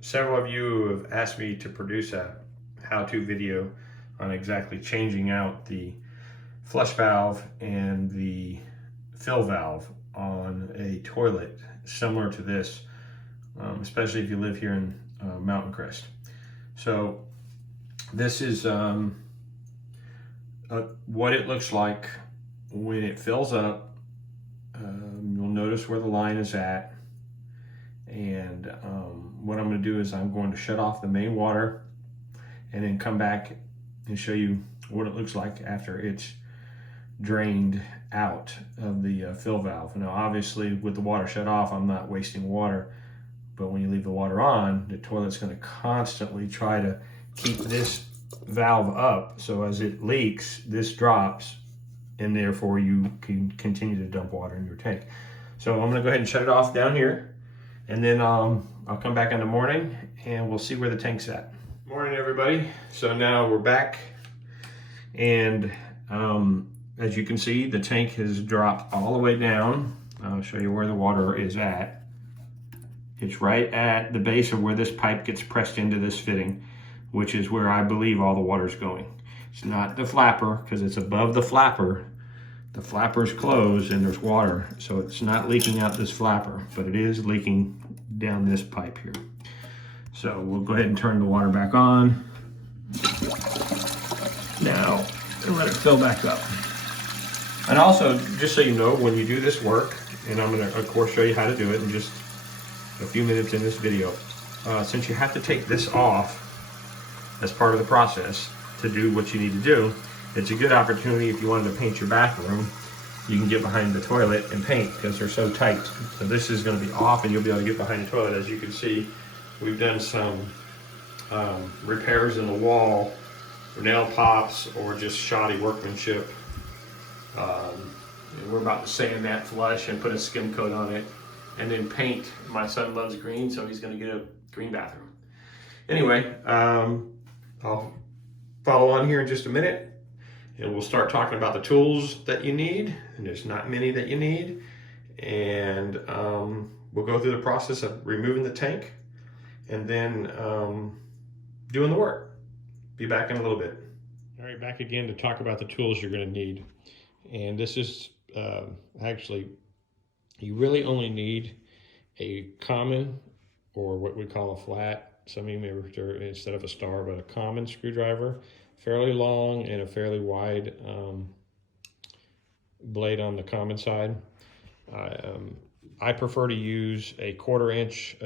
Several of you have asked me to produce a how-to video on exactly changing out the flush valve and the fill valve on a toilet similar to this, especially if you live here in Mountain Crest. So this is what it looks like when it fills up. You'll notice where the line is at, and what I'm going to do is I'm going to shut off the main water and then come back and show you what it looks like after it's drained out of the fill valve. Now obviously with the water shut off, I'm not wasting water, but when you leave the water on, the toilet's going to constantly try to keep this valve up, so as it leaks, this drops, and therefore you can continue to dump water in your tank. So I'm going to go ahead and shut it off down here, and then I'll come back in the morning and we'll see where the tank's at. Morning everybody. So now we're back, and as you can see, the tank has dropped all the way down. I'll show you where the water is at. It's right at the base of where this pipe gets pressed into this fitting, which is where I believe all the water's going. It's not the flapper, because it's above the flapper. The flapper's closed and there's water, so it's not leaking out this flapper, but it is leaking down this pipe here. So we'll go ahead and turn the water back on now and let it fill back up. And also, just so you know, when you do this work, and I'm going to of course show you how to do it in just a few minutes in this video, since you have to take this off as part of the process to do what you need to do, it's a good opportunity. If you wanted to paint your bathroom, you can get behind the toilet and paint, because they're so tight. So this is going to be off and you'll be able to get behind the toilet. As you can see, we've done some repairs in the wall, nail pops, or just shoddy workmanship. And we're about to sand that flush and put a skim coat on it, and then paint. My son loves green, so he's going to get a green bathroom. Anyway, I'll follow on here in just a minute, and we'll start talking about the tools that you need, and there's not many that you need, and we'll go through the process of removing the tank and then doing the work. Be back in a little bit. All right, back again to talk about the tools you're going to need. And this is actually, you really only need a common, or what we call a flat, some of you may refer to it instead of a star, but a common screwdriver, fairly long and a fairly wide blade on the common side. I prefer to use a 1/4 inch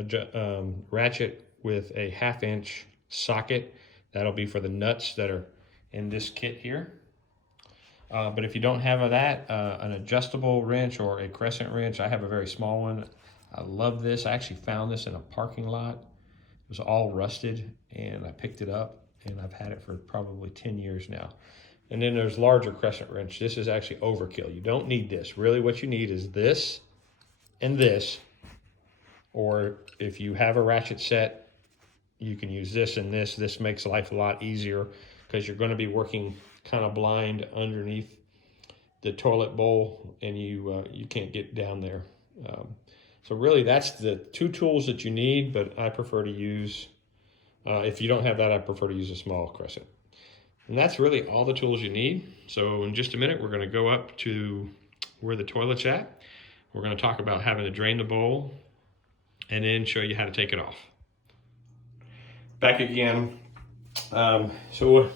ratchet with a 1/2 inch socket. That'll be for the nuts that are in this kit here. But if you don't have that, an adjustable wrench or a crescent wrench, I have a very small one. I love this. I actually found this in a parking lot. It was all rusted, and I picked it up, and I've had it for probably 10 years now. And then there's larger crescent wrench. This is actually overkill. You don't need this. Really what you need is this and this, or if you have a ratchet set, you can use this and this. This makes life a lot easier, because you're going to be working kind of blind underneath the toilet bowl, and you can't get down there. So really that's the two tools that you need, but I prefer to use, if you don't have that, I prefer to use a small crescent. And that's really all the tools you need. So in just a minute, we're going to go up to where the toilet's at. We're going to talk about having to drain the bowl, and then show you how to take it off. Back again. So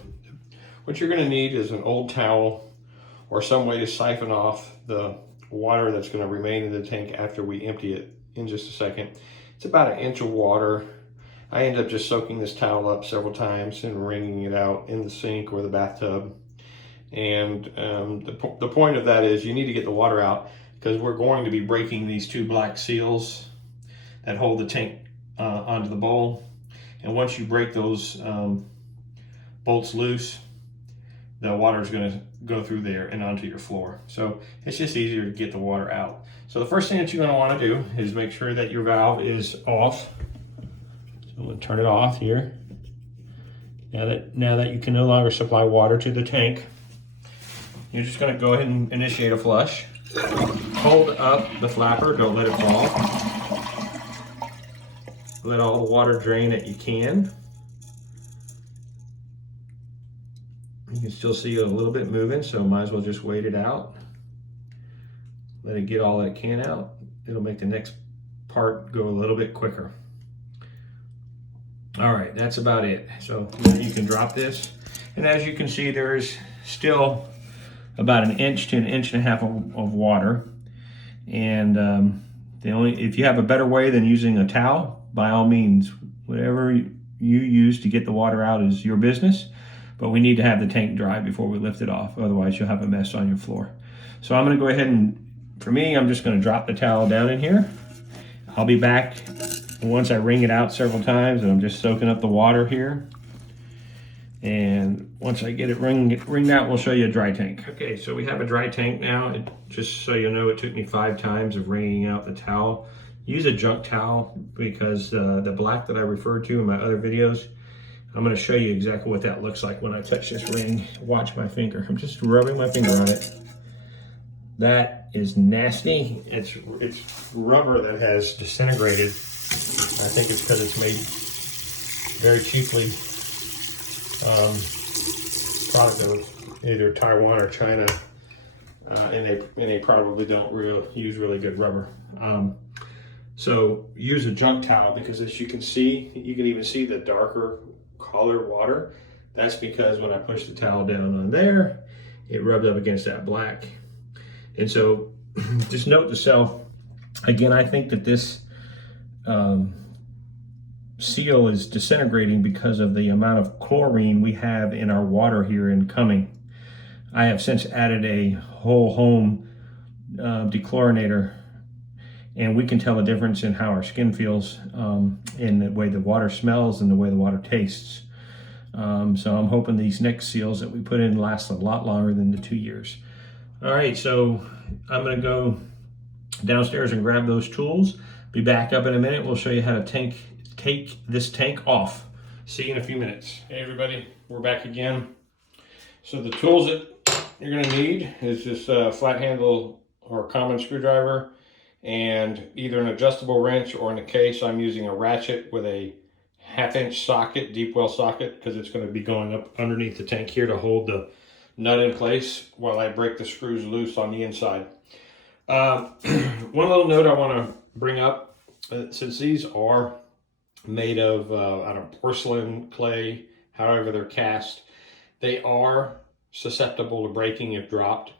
what you're going to need is an old towel or some way to siphon off the water that's going to remain in the tank after we empty it in just a second. It's about 1 inch of water. I end up just soaking this towel up several times and wringing it out in the sink or the bathtub. And the point of that is you need to get the water out, because we're going to be breaking these 2 black seals that hold the tank onto the bowl. And once you break those bolts loose, the water is going to go through there and onto your floor. So it's just easier to get the water out. So the first thing that you're going to want to do is make sure that your valve is off. So I'm going to turn it off here. Now that you can no longer supply water to the tank, you're just going to go ahead and initiate a flush. Hold up the flapper, don't let it fall. let all the water drain that you can. You can still see a little bit moving, so might as well just wait it out. Let it get all that can out. It'll make the next part go a little bit quicker. All right, that's about it. So then you can drop this. And as you can see, there's still about 1 inch to 1.5 inches of water. And if you have a better way than using a towel, by all means, whatever you use to get the water out is your business. But we need to have the tank dry before we lift it off. Otherwise, you'll have a mess on your floor. So I'm gonna go ahead and, for me, I'm just gonna drop the towel down in here. I'll be back once I wring it out several times, and I'm just soaking up the water here. And once I get it wringed out, we'll show you a dry tank. Okay, so we have a dry tank now. Just so you know, it took me 5 times of wringing out the towel. Use a junk towel, because the black that I referred to in my other videos, I'm gonna show you exactly what that looks like when I touch this ring. Watch my finger. I'm just rubbing my finger on it. That is nasty. It's rubber that has disintegrated. I think it's because it's made very cheaply. Product of either Taiwan or China, and they probably don't use really good rubber. So use a junk towel, because as you can see, you can even see the darker colored water. That's because when I pushed the towel down on there, it rubbed up against that black. And so just note to self, again, I think that this seal is disintegrating because of the amount of chlorine we have in our water here in Cumming. I have since added a whole home dechlorinator, and we can tell the difference in how our skin feels, in the way the water smells and the way the water tastes. So I'm hoping these next seals that we put in last a lot longer than the 2 years. All right, so I'm gonna go downstairs and grab those tools. Be back up in a minute. We'll show you how to take this tank off. See you in a few minutes. Hey everybody, we're back again. So the tools that you're gonna need is this flat handle or common screwdriver, and either an adjustable wrench, or in the case I'm using a ratchet with a 1/2 inch socket, deep well socket, because it's going to be going up underneath the tank here to hold the nut in place while I break the screws loose on the inside. One little note I want to bring up, since these are made of out of porcelain, clay, however they're cast, they are susceptible to breaking if dropped,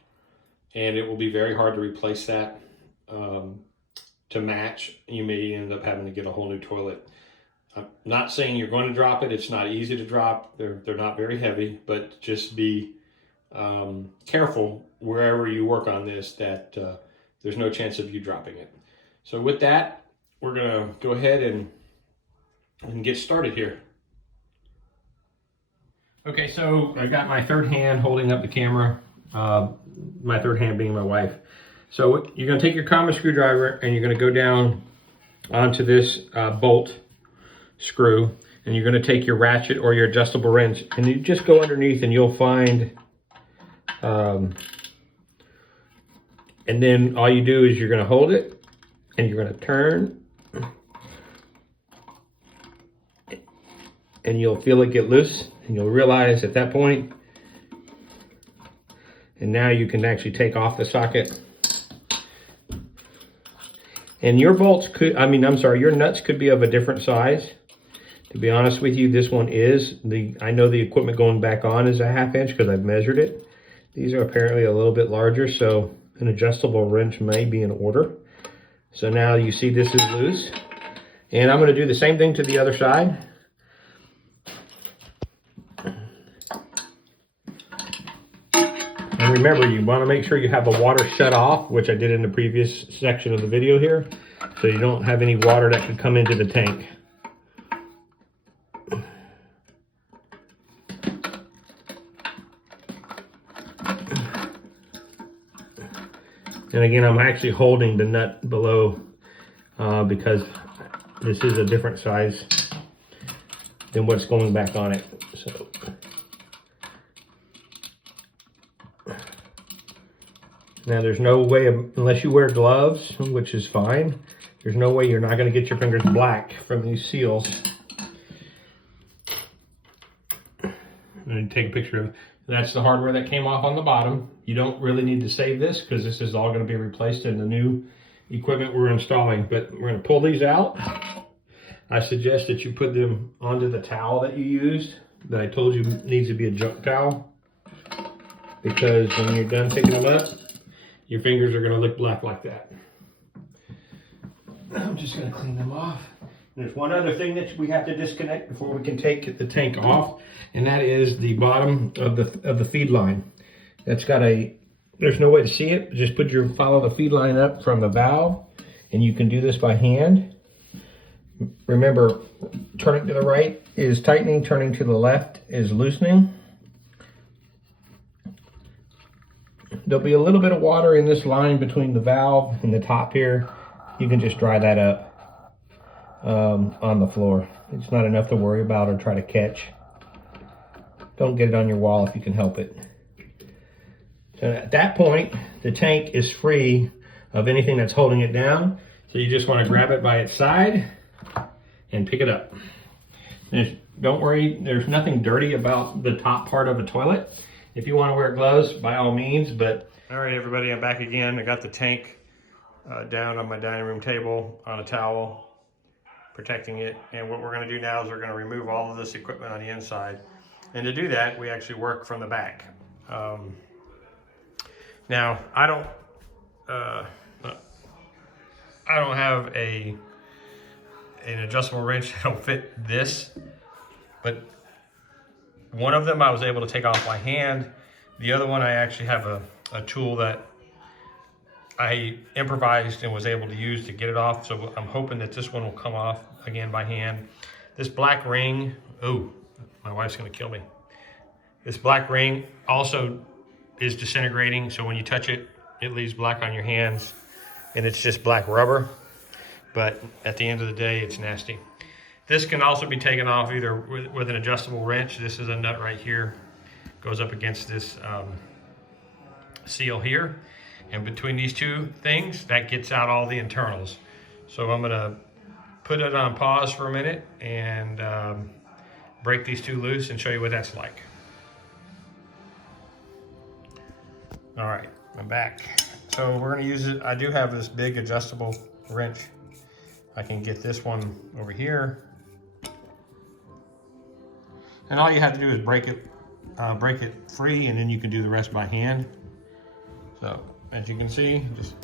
and it will be very hard to replace that. To match, you may end up having to get a whole new toilet. I'm not saying you're going to drop it. It's not easy to drop. They're not very heavy, but just be careful wherever you work on this that there's no chance of you dropping it. So with that, we're gonna go ahead and get started here. Okay, so I got my third hand holding up the camera, my third hand being my wife. So you're going to take your common screwdriver and you're going to go down onto this bolt screw, and you're going to take your ratchet or your adjustable wrench, and you just go underneath and you'll find, and then all you do is you're going to hold it and you're going to turn, and you'll feel it get loose, and you'll realize at that point, and now you can actually take off the socket. And your bolts could, your nuts could be of a different size. To be honest with you, this one is. I know the equipment going back on is a 1/2 inch because I've measured it. These are apparently a little bit larger, so an adjustable wrench may be in order. So now you see this is loose. And I'm going to do the same thing to the other side. And remember, you want to make sure you have the water shut off, which I did in the previous section of the video here, so you don't have any water that could come into the tank. And again, I'm actually holding the nut below because this is a different size than what's going back on it. So now there's no way, unless you wear gloves, which is fine, There's no way you're not going to get your fingers black from these seals. I'm going to take a picture of it. That's the hardware that came off on the bottom. You don't really need to save this because this is all going to be replaced in the new equipment we're installing. But we're going to pull these out. I suggest that you put them onto the towel that you used, that I told you needs to be a junk towel. Because when you're done picking them up, your fingers are going to look black like that. I'm just going to clean them off. There's one other thing that we have to disconnect before we can take the tank off, and that is the bottom of the feed line. That's got there's no way to see it. Just follow the feed line up from the valve, and you can do this by hand. Remember, turning to the right is tightening, turning to the left is loosening. There'll be a little bit of water in this line between the valve and the top here. You can just dry that up on the floor. It's not enough to worry about or try to catch. Don't get it on your wall if you can help it. So at that point, the tank is free of anything that's holding it down. So you just want to grab it by its side and pick it up. Don't worry, there's nothing dirty about the top part of a toilet. If you want to wear gloves, by all means, but... All right, everybody, I'm back again. I got the tank down on my dining room table on a towel, protecting it. And what we're going to do now is we're going to remove all of this equipment on the inside. And to do that, we actually work from the back. Now, I don't have an adjustable wrench that'll fit this, but one of them I was able to take off by hand. The other one I actually have a tool that I improvised and was able to use to get it off. So I'm hoping that this one will come off again by hand. This black ring, oh, my wife's gonna kill me. This black ring also is disintegrating. So when you touch it, it leaves black on your hands and it's just black rubber. But at the end of the day, it's nasty. This can also be taken off either with an adjustable wrench. This is a nut right here, goes up against this seal here. And between these two things, that gets out all the internals. So I'm gonna put it on pause for a minute and break these two loose and show you what that's like. All right, I'm back. So we're gonna use it. I do have this big adjustable wrench. I can get this one over here. And all you have to do is break it free, and then you can do the rest by hand. So as you can see, just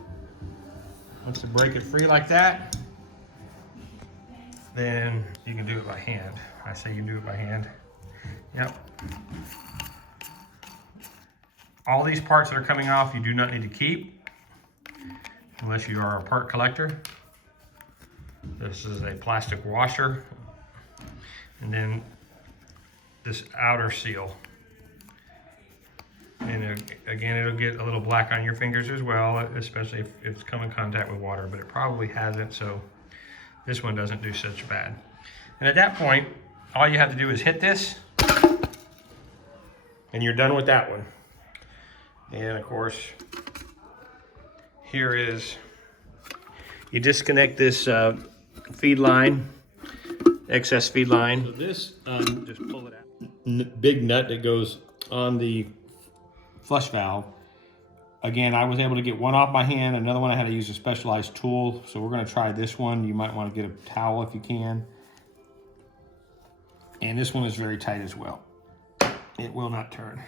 once you break it free like that, then you can do it by hand. I say you do it by hand. Yep. All these parts that are coming off, you do not need to keep unless you are a part collector. This is a plastic washer. And then this outer seal. And again, it'll get a little black on your fingers as well, especially if it's come in contact with water, but it probably hasn't, so this one doesn't do such bad. And at that point, all you have to do is hit this, and you're done with that one. And of course, here is, you disconnect this feed line, excess feed line. So this, just pull it out. Big nut that goes on the flush valve. Again, I was able to get one off by hand. Another one I had to use a specialized tool. So we're gonna try this one. You might wanna get a towel if you can. And this one is very tight as well. It will not turn.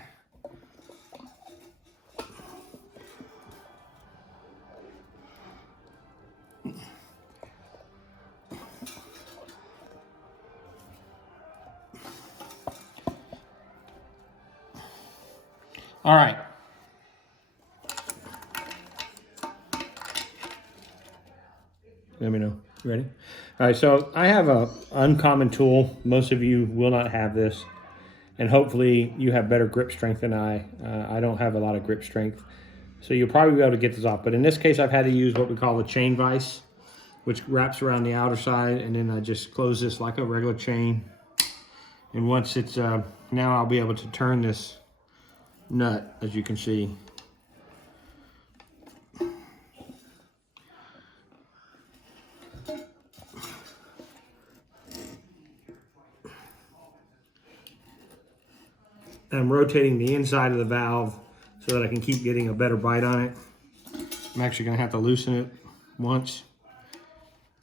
All right. Let me know. You ready? All right, so I have an uncommon tool. Most of you will not have this. And hopefully you have better grip strength than I. I don't have a lot of grip strength. So you'll probably be able to get this off. But in this case, I've had to use what we call a chain vise, which wraps around the outer side. And then I just close this like a regular chain. And once it's, now I'll be able to turn this nut, as you can see. I'm rotating the inside of the valve so that I can keep getting a better bite on it. I'm actually gonna have to loosen it once.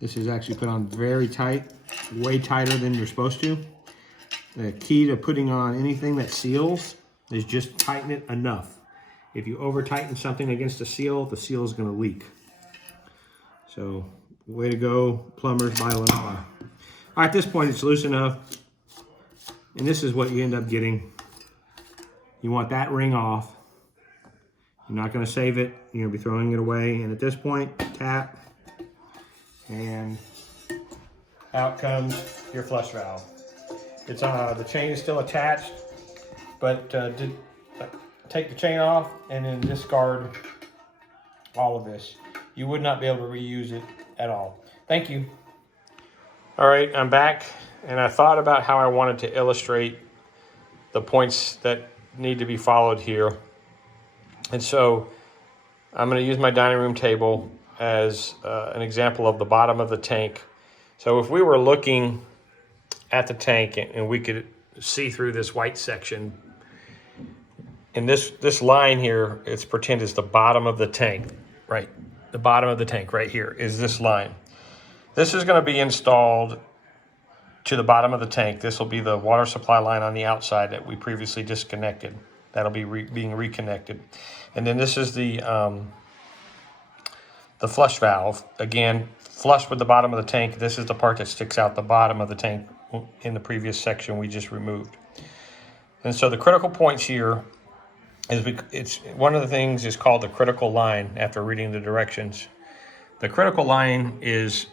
This is actually put on very tight, way tighter than you're supposed to. The key to putting on anything that seals is just tighten it enough. If you over tighten something against the seal is gonna leak. So, way to go, plumbers by Lennar. All right, at this point it's loose enough. And this is what you end up getting. You want that ring off. You're not gonna save it. You're gonna be throwing it away. And at this point, tap, and out comes your flush valve. It's the chain is still attached, but take the chain off and then discard all of this. You would not be able to reuse it at all. Thank you. All right, I'm back, and I thought about how I wanted to illustrate the points that need to be followed here. And so I'm going to use my dining room table as an example of the bottom of the tank. So if we were looking at the tank and we could see through this white section, and this line here, it's pretend is the bottom of the tank, right? The bottom of the tank right here is this line. This is going to be installed to the bottom of the tank. This will be the water supply line on the outside that we previously disconnected. That'll be being reconnected. And then this is the flush valve. Again, flush with the bottom of the tank. This is the part that sticks out the bottom of the tank in the previous section we just removed. And so the critical points here is it's one of the things is called the critical line after reading the directions. The critical line is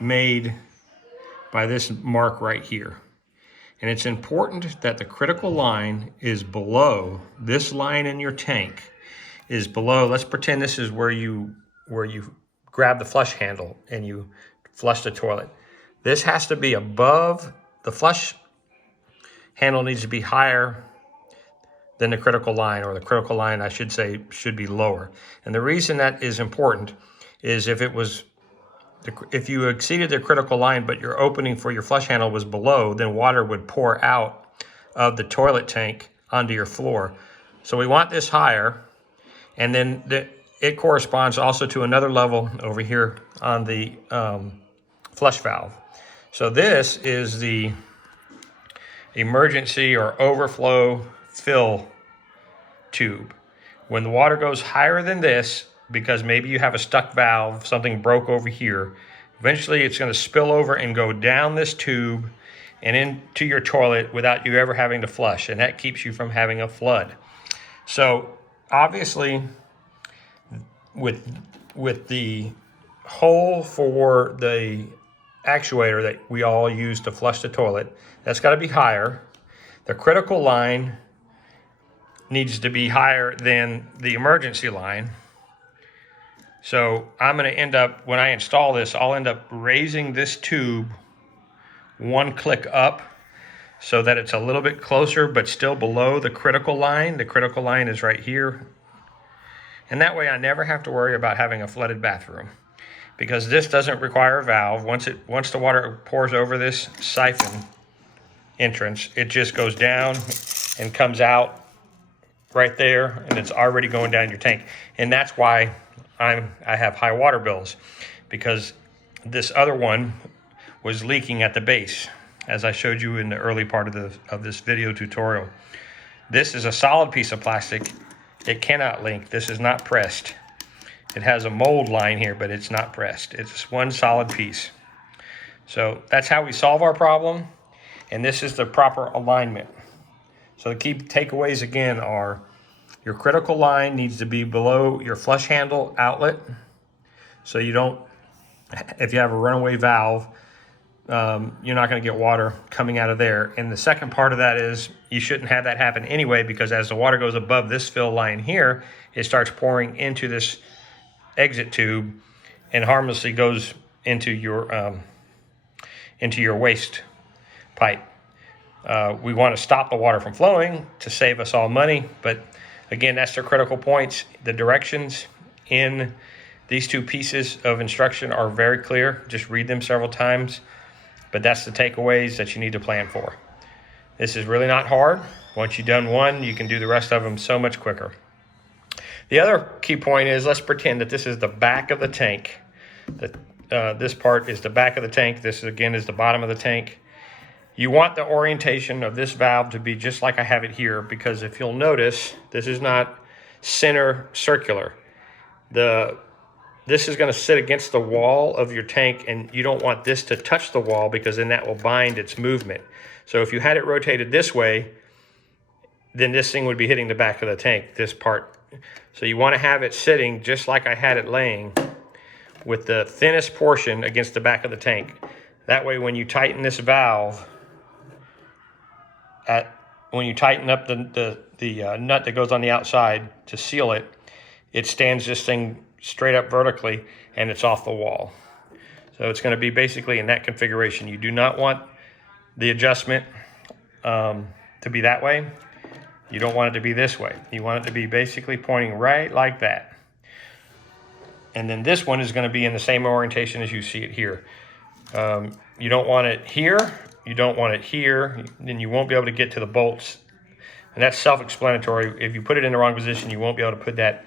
made by this mark right here. And it's important that the critical line is below, this line in your tank is below, let's pretend this is where you grab the flush handle and you flush the toilet. This has to be above, the flush handle needs to be higher than the critical line, or the critical line, I should say, should be lower. And the reason that is important is if you exceeded the critical line, but your opening for your flush handle was below, then water would pour out of the toilet tank onto your floor. So we want this higher, and then it corresponds also to another level over here on the flush valve. So this is the emergency or overflow fill tube. When the water goes higher than this, because maybe you have a stuck valve, something broke over here, eventually it's going to spill over and go down this tube and into your toilet without you ever having to flush, and that keeps you from having a flood. So obviously with the hole for the actuator that we all use to flush the toilet, that's got to be higher. The critical line needs to be higher than the emergency line. So I'm going to end up, when I install this, I'll end up raising this tube one click up so that it's a little bit closer but still below the critical line. The critical line is right here. And that way I never have to worry about having a flooded bathroom, because this doesn't require a valve. Once the water pours over this siphon entrance, it just goes down and comes out right there, and it's already going down your tank. And that's why I have high water bills, because this other one was leaking at the base, as I showed you in the early part of this video tutorial. This is a solid piece of plastic. It cannot leak. This is not pressed. It has a mold line here, but it's not pressed. It's one solid piece. So that's how we solve our problem, and this is the proper alignment. So the key takeaways again are: your critical line needs to be below your flush handle outlet, so you don't, if you have a runaway valve, you're not going to get water coming out of there. And the second part of that is you shouldn't have that happen anyway, because as the water goes above this fill line here, it starts pouring into this exit tube and harmlessly goes into your waste pipe. We want to stop the water from flowing to save us all money, but again, that's the critical points. The directions in these two pieces of instruction are very clear. Just read them several times, but that's the takeaways that you need to plan for. This is really not hard. Once you've done one, you can do the rest of them so much quicker. The other key point is, let's pretend that this is the back of the tank. This part is the back of the tank. This, again, is the bottom of the tank. You want the orientation of this valve to be just like I have it here, because if you'll notice, this is not center circular. This is going to sit against the wall of your tank, and you don't want this to touch the wall, because then that will bind its movement. So if you had it rotated this way, then this thing would be hitting the back of the tank, this part. So you want to have it sitting just like I had it laying, with the thinnest portion against the back of the tank. That way, when you tighten this valve, when you tighten up the nut that goes on the outside to seal it, it stands this thing straight up vertically, and it's off the wall. So it's going to be basically in that configuration. You do not want the adjustment to be that way. You don't want it to be this way. You want it to be basically pointing right like that. And then this one is going to be in the same orientation as you see it here. You don't want it here. You don't want it here. Then you won't be able to get to the bolts. And that's self-explanatory. If you put it in the wrong position, you won't be able to put that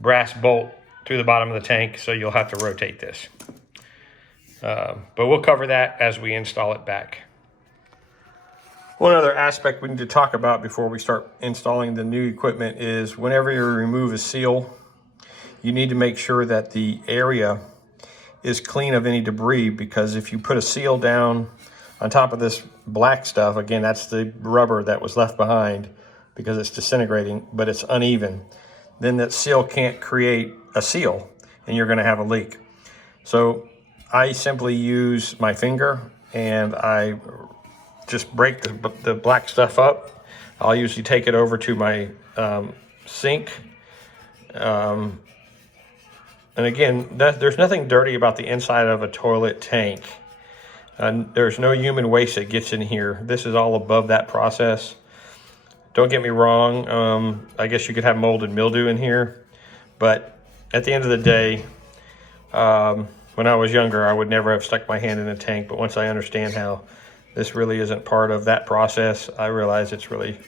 brass bolt through the bottom of the tank, so you'll have to rotate this. But we'll cover that as we install it back. One other aspect we need to talk about before we start installing the new equipment is, whenever you remove a seal, you need to make sure that the area is clean of any debris, because if you put a seal down on top of this black stuff, again, that's the rubber that was left behind because it's disintegrating, but it's uneven, then that seal can't create a seal, and you're going to have a leak. So I simply use my finger, and I just break the black stuff up. I'll usually take it over to my sink. And again, there's nothing dirty about the inside of a toilet tank. There's no human waste that gets in here. This is all above that process. Don't get me wrong. I guess you could have mold and mildew in here. But at the end of the day, when I was younger, I would never have stuck my hand in a tank. But once I understand how this really isn't part of that process, I realize it's really,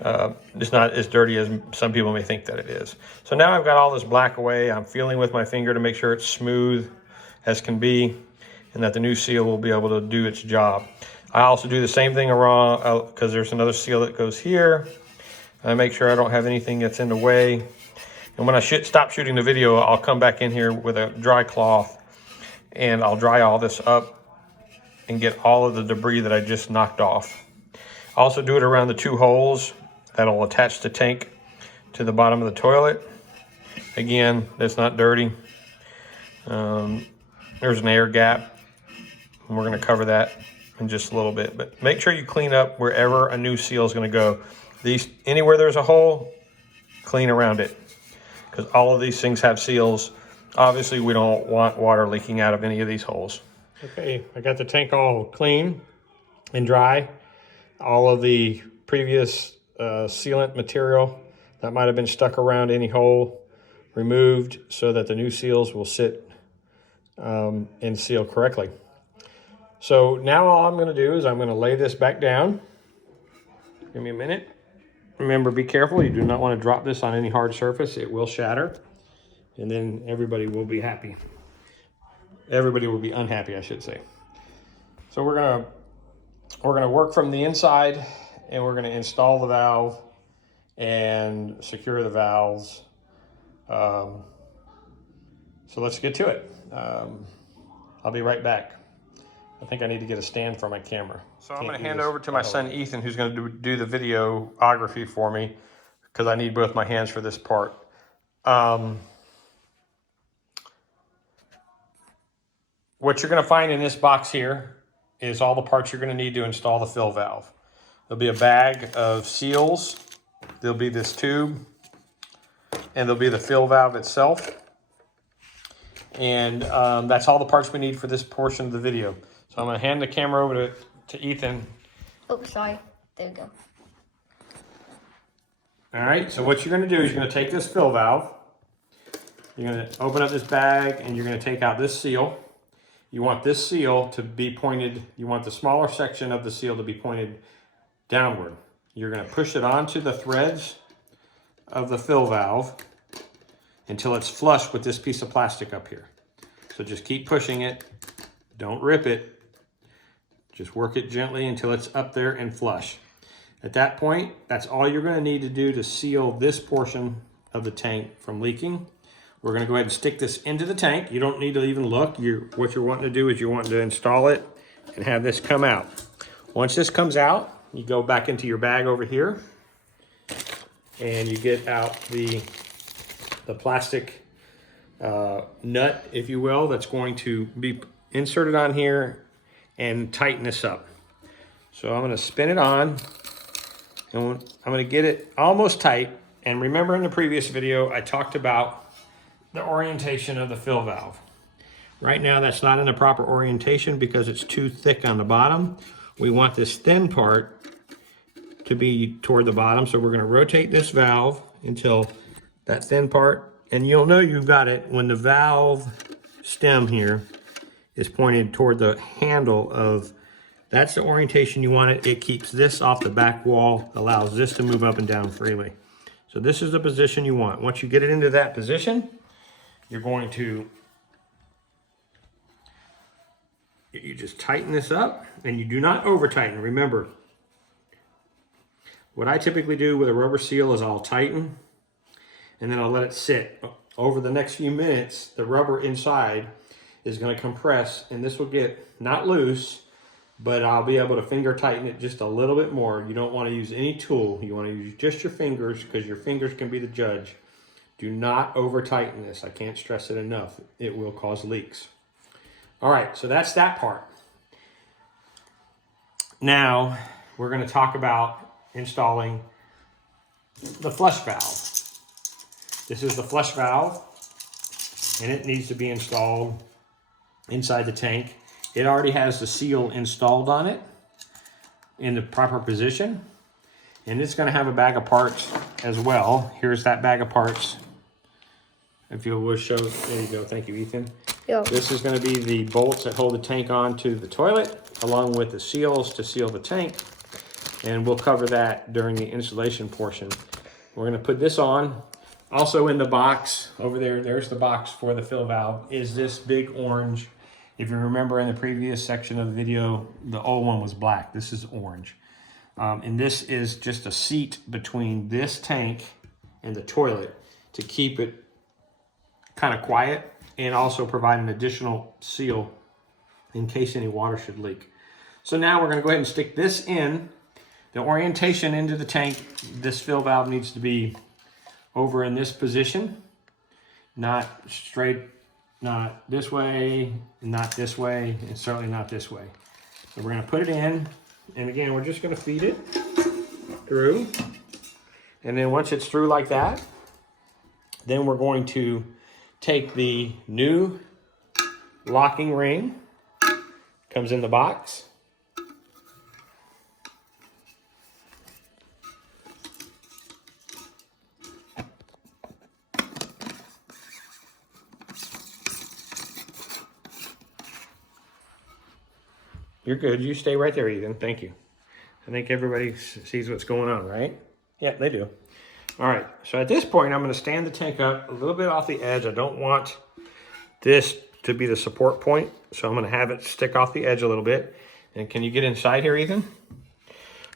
it's not as dirty as some people may think that it is. So now I've got all this black away. I'm feeling with my finger to make sure it's smooth as can be, and that the new seal will be able to do its job. I also do the same thing around, because there's another seal that goes here. I make sure I don't have anything that's in the way. And when I stop shooting the video, I'll come back in here with a dry cloth, and I'll dry all this up and get all of the debris that I just knocked off. I also do it around the two holes that'll attach the tank to the bottom of the toilet. Again, that's not dirty. There's an air gap, and we're going to cover that in just a little bit. But make sure you clean up wherever a new seal is going to go. Anywhere there's a hole, clean around it, because all of these things have seals. Obviously, we don't want water leaking out of any of these holes. Okay, I got the tank all clean and dry. All of the previous sealant material that might have been stuck around any hole removed, so that the new seals will sit and seal correctly. So now all I'm going to do is I'm going to lay this back down. Give me a minute. Remember, be careful. You do not want to drop this on any hard surface. It will shatter, and then everybody will be happy. Everybody will be unhappy, I should say. So we're gonna work from the inside, and we're gonna install the valve and secure the valves. So let's get to it. I'll be right back. I think I need to get a stand for my camera. So I'm gonna hand over to my son Ethan, who's gonna do the videography for me, because I need both my hands for this part. What you're going to find in this box here is all the parts you're going to need to install the fill valve. There'll be a bag of seals, there'll be this tube, and there'll be the fill valve itself. And that's all the parts we need for this portion of the video. So I'm going to hand the camera over to Ethan. Oh, sorry. There we go. All right, so what you're going to do is you're going to take this fill valve, you're going to open up this bag, and you're going to take out this seal. You want this seal to be pointed, you want the smaller section of the seal to be pointed downward. You're going to push it onto the threads of the fill valve until it's flush with this piece of plastic up here. So just keep pushing it. Don't rip it. Just work it gently until it's up there and flush. At that point, that's all you're going to need to do to seal this portion of the tank from leaking. We're going to go ahead and stick this into the tank. You don't need to even look. What you're wanting to do is you're wanting to install it and have this come out. Once this comes out, you go back into your bag over here and you get out the plastic nut, if you will, that's going to be inserted on here and tighten this up. So I'm going to spin it on and I'm going to get it almost tight. And remember in the previous video, I talked about the orientation of the fill valve. Right now, that's not in the proper orientation because it's too thick on the bottom. We want this thin part to be toward the bottom. So we're going to rotate this valve until that thin part, and you'll know you've got it when the valve stem here is pointed toward the handle of, that's the orientation you want it. It keeps this off the back wall, allows this to move up and down freely. So this is the position you want. Once you get it into that position, you're going to, you just tighten this up and you do not over tighten. Remember, what I typically do with a rubber seal is I'll tighten and then I'll let it sit. Over the next few minutes, the rubber inside is going to compress and this will get not loose, but I'll be able to finger tighten it just a little bit more. You don't want to use any tool. You want to use just your fingers because your fingers can be the judge. Do not over tighten this. I can't stress it enough. It will cause leaks. All right, so that's that part. Now we're going to talk about installing the flush valve. This is the flush valve and it needs to be installed inside the tank. It already has the seal installed on it in the proper position. And it's going to have a bag of parts as well. Here's that bag of parts. If you will show, there you go. Thank you, Ethan. Yeah. This is going to be the bolts that hold the tank on to the toilet, along with the seals to seal the tank. And we'll cover that during the installation portion. We're going to put this on. Also in the box over there, there's the box for the fill valve, is this big orange. If you remember in the previous section of the video, the old one was black. This is orange. And this is just a seat between this tank and the toilet to keep it kind of quiet and also provide an additional seal in case any water should leak. So now we're going to go ahead and stick this in. The orientation into the tank, this fill valve needs to be over in this position, not straight, not this way, not this way, and certainly not this way. So we're going to put it in, and again, we're just going to feed it through. And then once it's through like that, then we're going to take the new locking ring, comes in the box. You're good. You stay right there, Ethan. Thank you. I think everybody sees what's going on, right? Yeah, they do. All right. So at this point, I'm going to stand the tank up a little bit off the edge. I don't want this to be the support point, so I'm going to have it stick off the edge a little bit. And can you get inside here, Ethan?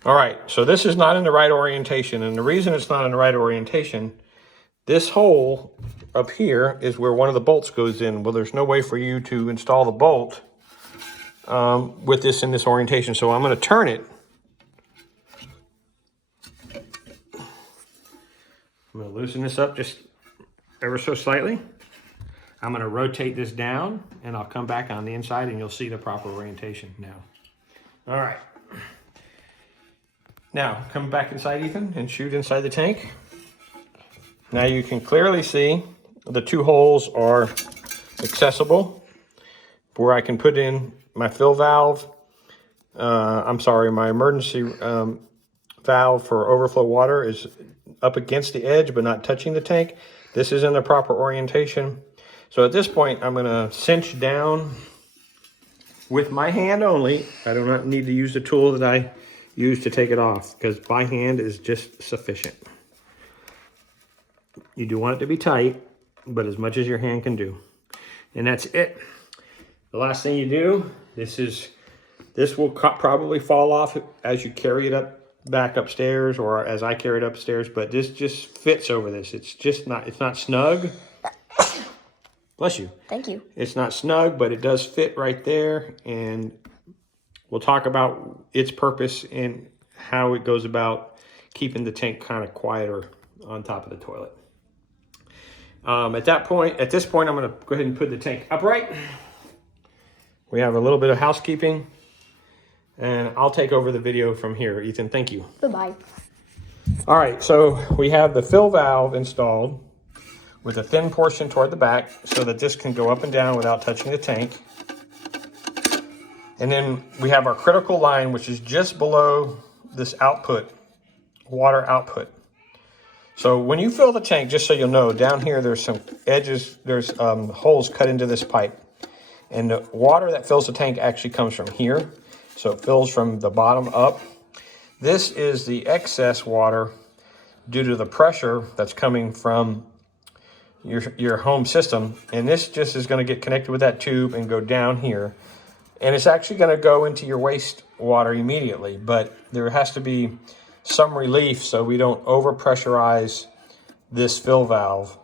All right. So this is not in the right orientation. And the reason it's not in the right orientation, this hole up here is where one of the bolts goes in. Well, there's no way for you to install the bolt with this in this orientation. So I'm going to turn it. I'm going to loosen this up just ever so slightly. I'm going to rotate this down and I'll come back on the inside and you'll see the proper orientation now. All right. Now come back inside, Ethan, and shoot inside the tank. Now you can clearly see the two holes are accessible where I can put in my fill valve, my emergency valve for overflow water is up against the edge but not touching the tank. This is in the proper orientation. So at this point, I'm going to cinch down with my hand only. I do not need to use the tool that I use to take it off, because by hand is just sufficient. You do want it to be tight, but as much as your hand can do. And that's it. The last thing you do, this will probably fall off as you carry it back upstairs, or as I carry it upstairs, but this just fits over this. It's not snug. Bless you. Thank you. It's not snug, but it does fit right there. And we'll talk about its purpose and how it goes about keeping the tank kind of quieter on top of the toilet. At this point, I'm going to go ahead and put the tank upright. We have a little bit of housekeeping, and I'll take over the video from here. Ethan, thank you. Goodbye. All right, so we have the fill valve installed with a thin portion toward the back so that this can go up and down without touching the tank. And then we have our critical line, which is just below this output, water output. So when you fill the tank, just so you'll know, down here there's some edges, there's holes cut into this pipe. And the water that fills the tank actually comes from here. So it fills from the bottom up. This is the excess water due to the pressure that's coming from your home system, and this just is going to get connected with that tube and go down here, and it's actually going to go into your waste water immediately, but there has to be some relief so we don't over pressurize this fill valve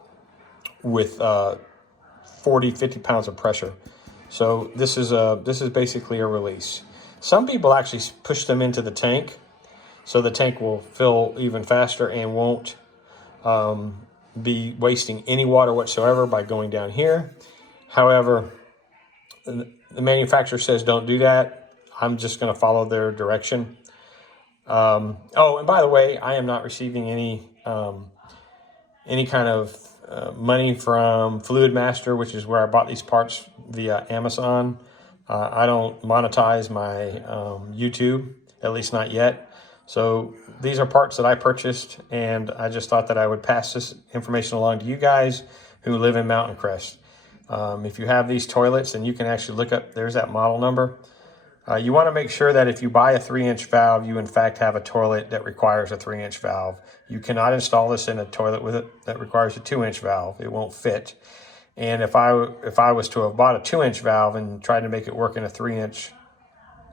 with 40-50 pounds of pressure. So this is basically a release. Some people actually push them into the tank so the tank will fill even faster and won't be wasting any water whatsoever by going down here. However, the manufacturer says don't do that. I'm just going to follow their direction. Oh, and by the way, I am not receiving any kind of money from Fluidmaster, which is where I bought these parts via Amazon. I don't monetize my YouTube, at least not yet. So these are parts that I purchased, and I just thought that I would pass this information along to you guys who live in Mountain Crest. If you have these toilets, and you can actually look up, there's that model number. You want to make sure that if you buy a 3-inch valve, you in fact have a toilet that requires a 3-inch valve. You cannot install this in a toilet with it that requires a 2-inch valve. It won't fit. And if I was to have bought a 2-inch valve and tried to make it work in a 3-inch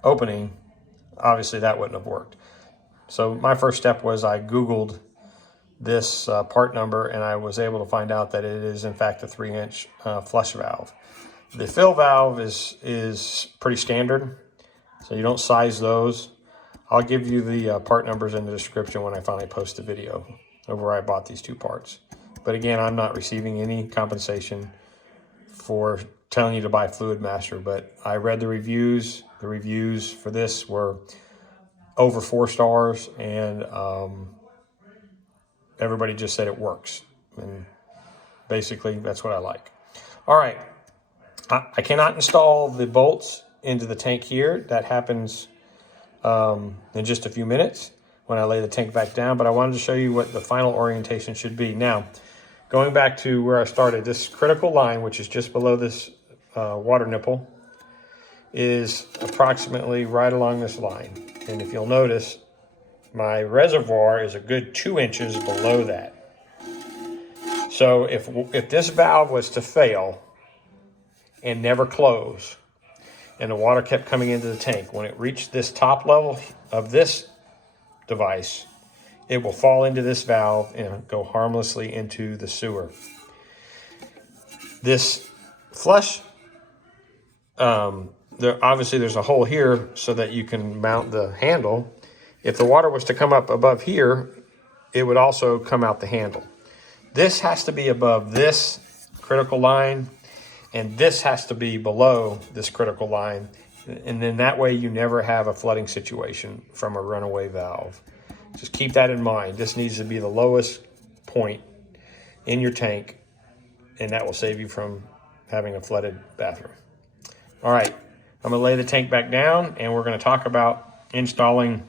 opening, obviously that wouldn't have worked. So my first step was I Googled this part number, and I was able to find out that it is in fact a 3-inch flush valve. The fill valve is pretty standard, so you don't size those. I'll give you the part numbers in the description when I finally post the video of where I bought these two parts. But again, I'm not receiving any compensation for telling you to buy Fluidmaster, but I read the reviews. The reviews for this were over 4 stars, and everybody just said it works. And basically, that's what I like. All right, I cannot install the bolts into the tank here. That happens in just a few minutes when I lay the tank back down, but I wanted to show you what the final orientation should be. Now, going back to where I started, this critical line, which is just below this water nipple, is approximately right along this line. And if you'll notice, my reservoir is a good 2 inches below that. So if this valve was to fail and never close, and the water kept coming into the tank, when it reached this top level of this device, it will fall into this valve and go harmlessly into the sewer. This flush, obviously there's a hole here so that you can mount the handle. If the water was to come up above here, it would also come out the handle. This has to be above this critical line, and this has to be below this critical line. And then that way you never have a flooding situation from a runaway valve. Just keep that in mind. This needs to be the lowest point in your tank, and that will save you from having a flooded bathroom. All right, I'm gonna lay the tank back down, and we're gonna talk about installing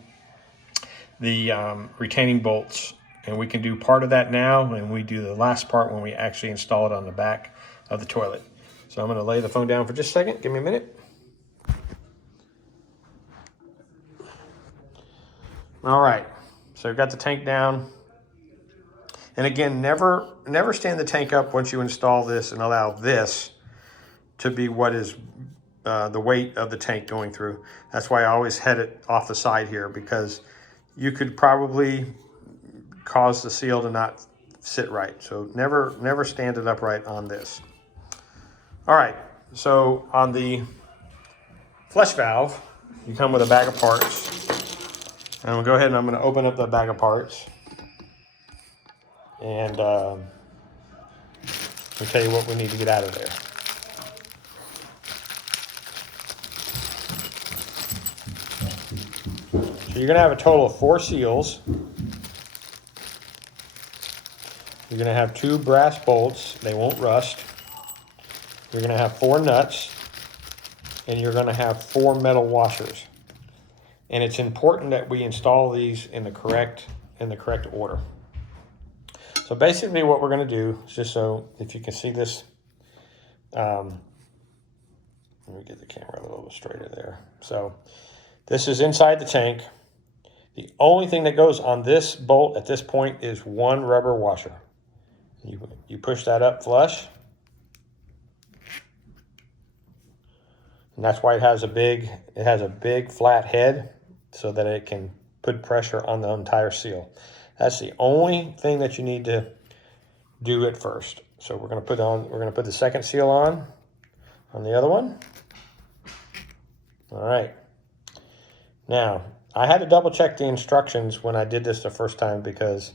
the retaining bolts. And we can do part of that now, and we do the last part when we actually install it on the back of the toilet. So I'm gonna lay the phone down for just a second. Give me a minute. All right, so we've got the tank down. And again, never stand the tank up once you install this and allow this to be what is the weight of the tank going through. That's why I always head it off the side here, because you could probably cause the seal to not sit right. So never stand it upright on this. All right, so on the flush valve, you come with a bag of parts. And I'm gonna go ahead and I'm gonna open up the bag of parts. And I'll tell you what we need to get out of there. So you're gonna have a total of 4 seals. You're gonna have 2 brass bolts, they won't rust. You're gonna have 4 nuts, and you're gonna have 4 metal washers. And it's important that we install these in the correct order. So basically what we're gonna do, is just so if you can see this, let me get the camera a little bit straighter there. So this is inside the tank. The only thing that goes on this bolt at this point is 1 rubber washer. You push that up flush. And that's why it has a big flat head, so that it can put pressure on the entire seal. That's the only thing that you need to do at first. So we're gonna put the second seal on the other one. All right. Now, I had to double check the instructions when I did this the first time, because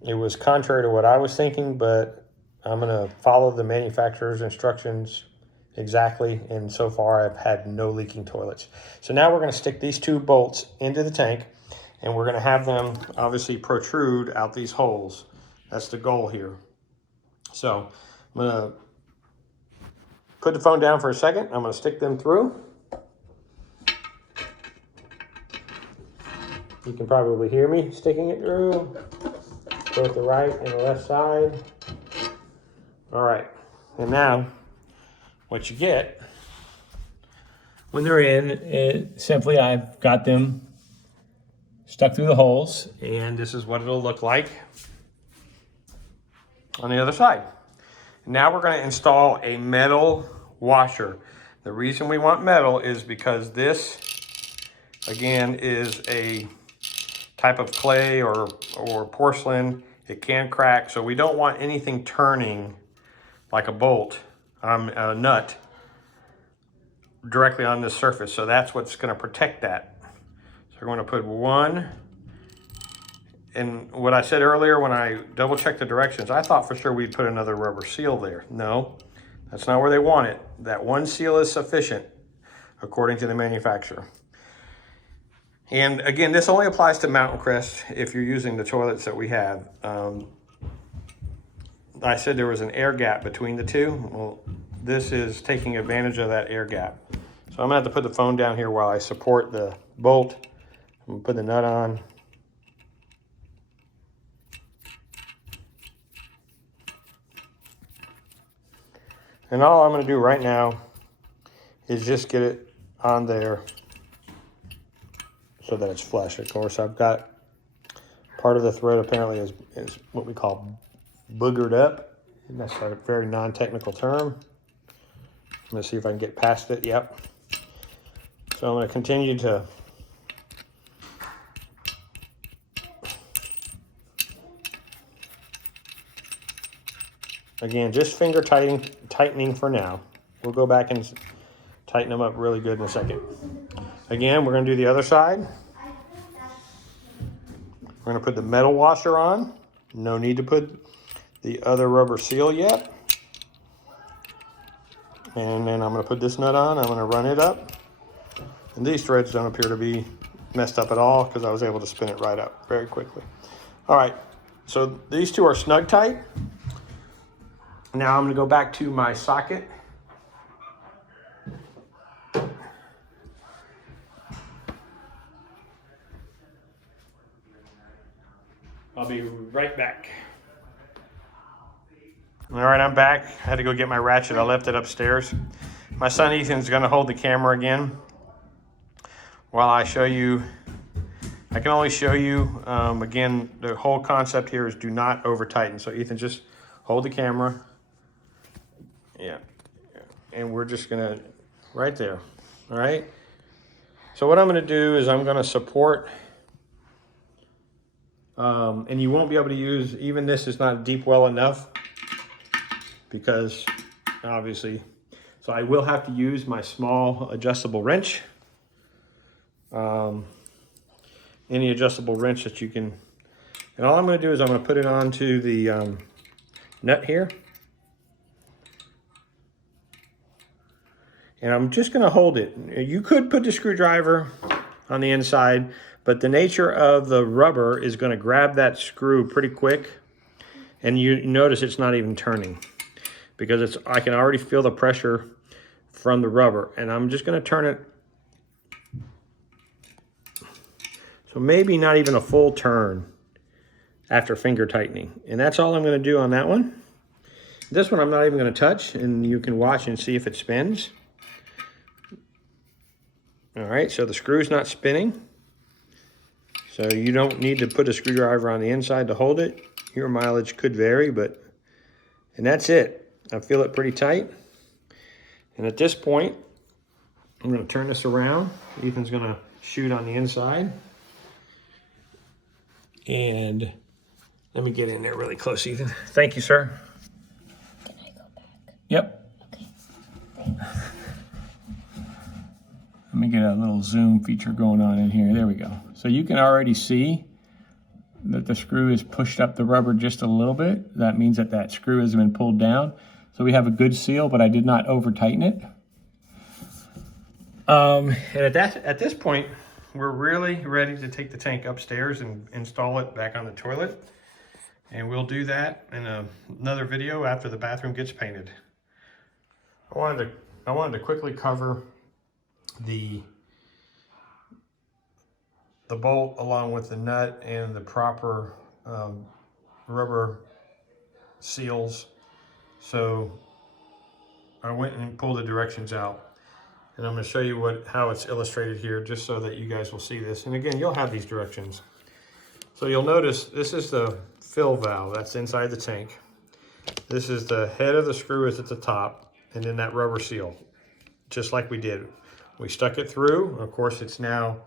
it was contrary to what I was thinking, but I'm gonna follow the manufacturer's instructions exactly, and so far I've had no leaking toilets. So now we're gonna stick these 2 bolts into the tank, and we're gonna have them obviously protrude out these holes. That's the goal here. So I'm gonna put the phone down for a second. I'm gonna stick them through. You can probably hear me sticking it through, both the right and the left side. All right, and now what you get when they're in is simply I've got them stuck through the holes, and this is what it'll look like on the other side. Now we're going to install a metal washer. The reason we want metal is because this, again, is a type of clay or porcelain. It can crack, so we don't want anything turning like a bolt, a nut, directly on this surface. So that's what's going to protect that. So we're going to put 1. And what I said earlier when I double checked the directions, I thought for sure we'd put another rubber seal there. No, that's not where they want it. That 1 seal is sufficient, according to the manufacturer. And again, this only applies to Mountain Crest if you're using the toilets that we have. I said there was an air gap between the 2. Well, this is taking advantage of that air gap. So I'm gonna have to put the phone down here while I support the bolt. I'm gonna put the nut on. And all I'm gonna do right now is just get it on there so that it's flush. Of course, I've got part of the thread apparently is what we call boogered up. And that's a very non-technical term. I'm gonna see if I can get past it. Yep. So I'm gonna continue to again, just finger tightening for now. We'll go back and tighten them up really good in a second. Again, we're gonna do the other side. We're gonna put the metal washer on. No need to put the other rubber seal yet. And then I'm gonna put this nut on. I'm gonna run it up. And these threads don't appear to be messed up at all because I was able to spin it right up very quickly. All right, so these 2 are snug tight. Now I'm gonna go back to my socket. I'll be right back. All right, I'm back. I had to go get my ratchet. I left it upstairs. My son Ethan's gonna hold the camera again while I show you I can only show you, again, the whole concept here is do not over tighten. So Ethan, just hold the camera. Yeah. And we're just gonna, right there, all right? So what I'm gonna do is I'm gonna support, and you won't be able to use, even this is not deep well enough because obviously, so I will have to use my small adjustable wrench. Any adjustable wrench that you can, and all I'm gonna do is I'm gonna put it onto the nut here. And I'm just gonna hold it. You could put the screwdriver on the inside, but the nature of the rubber is gonna grab that screw pretty quick. And you notice it's not even turning because I can already feel the pressure from the rubber. And I'm just gonna turn it. So maybe not even a full turn after finger tightening. And that's all I'm gonna do on that one. This one I'm not even gonna touch, and you can watch and see if it spins. All right, so the screw's not spinning. So you don't need to put a screwdriver on the inside to hold it. Your mileage could vary, and that's it. I feel it pretty tight. And at this point, I'm gonna turn this around. Ethan's gonna shoot on the inside. And let me get in there really close, Ethan. Thank you, sir. Can I go back? Yep. Okay. Thanks. Let me get a little zoom feature going on in here. There we go. So you can already see that the screw is pushed up the rubber just a little bit. That means that that screw has been pulled down. So we have a good seal, but I did not over tighten it. And at this point, we're really ready to take the tank upstairs and install it back on the toilet. And we'll do that in another video after the bathroom gets painted. I wanted to quickly cover the bolt along with the nut and the proper rubber seals. So I went and pulled the directions out, and I'm going to show you how it's illustrated here, just so that you guys will see this. And again, you'll have these directions. So you'll notice this is the fill valve that's inside the tank. This is the head of the screw is at the top, and then that rubber seal, just like we did. We stuck it through. Of course, it's now,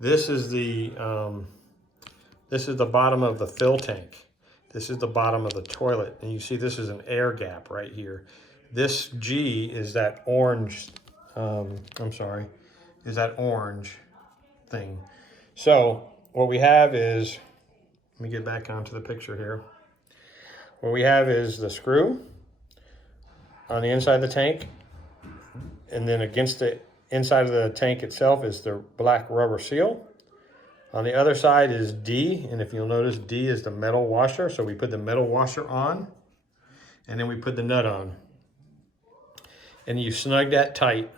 this is the bottom of the fill tank. This is the bottom of the toilet. And you see this is an air gap right here. This G is that orange, is that orange thing. So what we have is, let me get back onto the picture here. What we have is the screw on the inside of the tank, and then against the inside of the tank itself is the black rubber seal. On the other side is D, and if you'll notice, D is the metal washer. So we put the metal washer on, and then we put the nut on. And you snug that tight,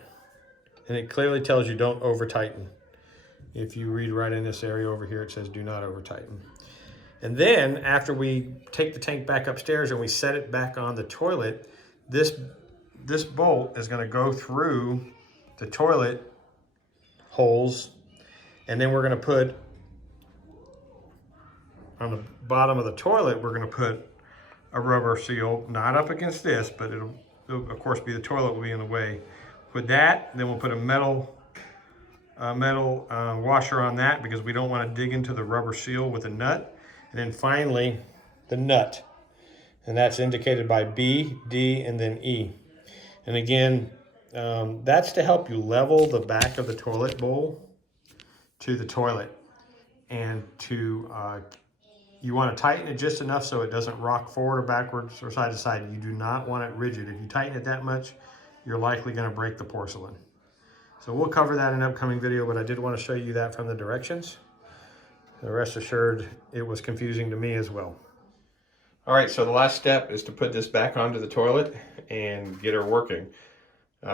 and it clearly tells you don't over tighten. If you read right in this area over here, it says do not over tighten. And then after we take the tank back upstairs and we set it back on the toilet, this bolt is gonna go through the toilet holes, and then we're gonna put on the bottom of the toilet, we're gonna put a rubber seal, not up against this, but it'll of course be the toilet will be in the way. Put that, then we'll put a metal washer on that because we don't want to dig into the rubber seal with a nut. And then finally, the nut. And that's indicated by B, D, and then E. And again, that's to help you level the back of the toilet bowl to the toilet. And you want to tighten it just enough so it doesn't rock forward or backwards or side to side. You do not want it rigid. If you tighten it that much, you're likely going to break the porcelain. So we'll cover that in an upcoming video, but I did want to show you that from the directions. Rest assured, it was confusing to me as well. All right, so the last step is to put this back onto the toilet and get her working.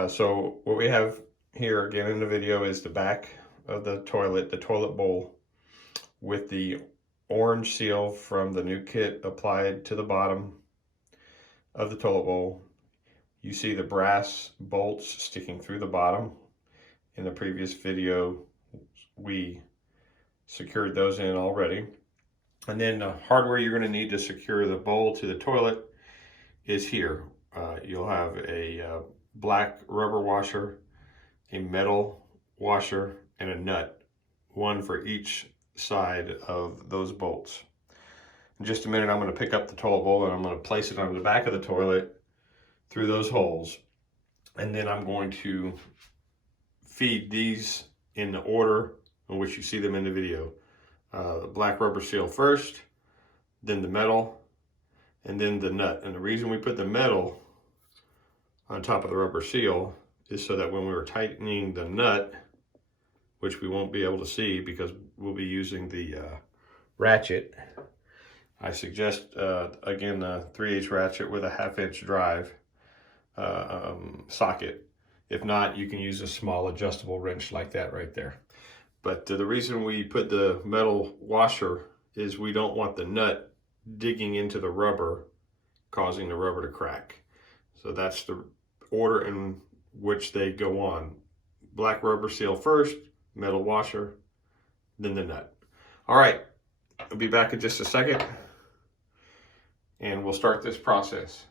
So what we have here again in the video is the back of the toilet bowl with the orange seal from the new kit applied to the bottom of the toilet bowl. You see the brass bolts sticking through the bottom. In the previous video, we secured those in already. And then the hardware you're going to need to secure the bowl to the toilet is here. You'll have a black rubber washer, a metal washer, and a nut, one for each side of those bolts. In just a minute, I'm going to pick up the toilet bowl and I'm going to place it on the back of the toilet through those holes. And then I'm going to feed these in the order in which you see them in the video. The black rubber seal first, then the metal, and then the nut. And the reason we put the metal on top of the rubber seal is so that when we were tightening the nut, which we won't be able to see because we'll be using the ratchet, I suggest, again, a 3/8 ratchet with a 1/2" drive socket. If not, you can use a small adjustable wrench like that right there. But the reason we put the metal washer is we don't want the nut digging into the rubber, causing the rubber to crack. So that's the order in which they go on. Black rubber seal first, metal washer, then the nut. All right, I'll be back in just a second and we'll start this process.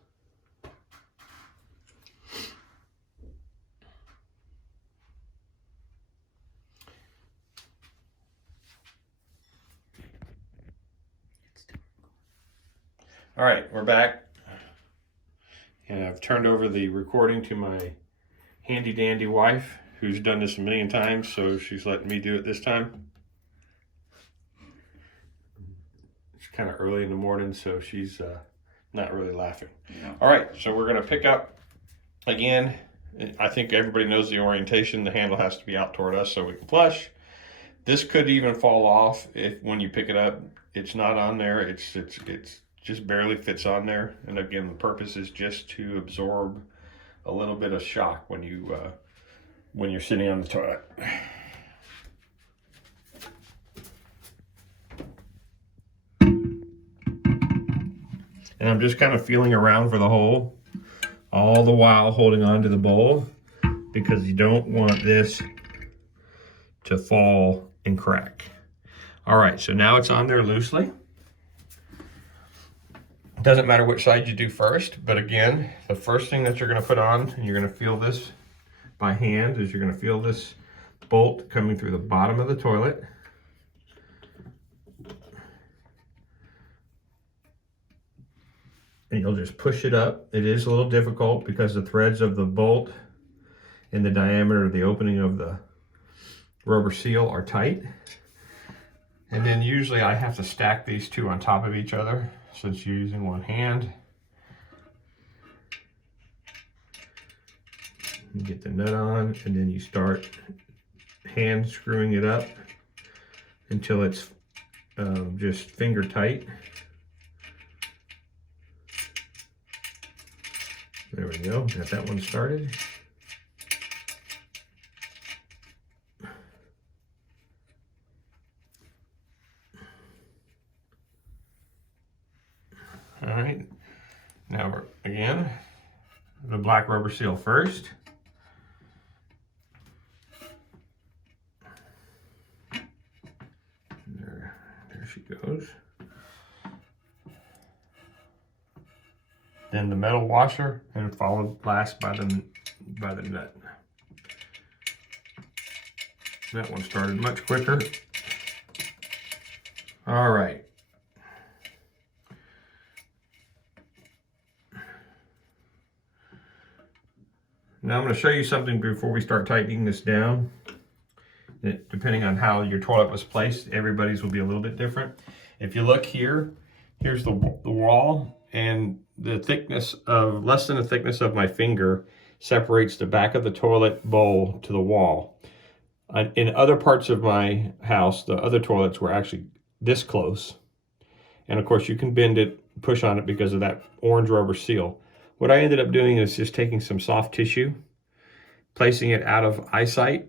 All right, we're back. And I've turned over the recording to my handy dandy wife, who's done this a million times, so she's letting me do it this time. It's kind of early in the morning, so she's not really laughing. Yeah. All right, so we're gonna pick up again. I think everybody knows the orientation. The handle has to be out toward us so we can flush. This could even fall off if when you pick it up. It's not on there. It's just barely fits on there. And again, the purpose is just to absorb a little bit of shock when you're sitting on the toilet. And I'm just kind of feeling around for the hole, all the while holding on to the bowl, because you don't want this to fall and crack. All right, so now it's on there loosely. It doesn't matter which side you do first, but again, the first thing that you're gonna put on, and you're gonna feel this by hand, is you're gonna feel this bolt coming through the bottom of the toilet. And you'll just push it up. It is a little difficult because the threads of the bolt and the diameter of the opening of the rubber seal are tight. And then usually I have to stack these two on top of each other since you're using one hand. You get the nut on, and then you start hand screwing it up until it's just finger tight. There we go, got that one started. All right, now we're, again, the black rubber seal first. There she goes. Then the metal washer, and followed last by the nut. That one started much quicker. All right. Now I'm going to show you something before we start tightening this down. Depending on how your toilet was placed, everybody's will be a little bit different. If you look here, here's the wall, and the thickness of, less than the thickness of my finger separates the back of the toilet bowl to the wall. In other parts of my house, the other toilets were actually this close. And of course you can bend it, push on it because of that orange rubber seal. What I ended up doing is just taking some soft tissue, placing it out of eyesight,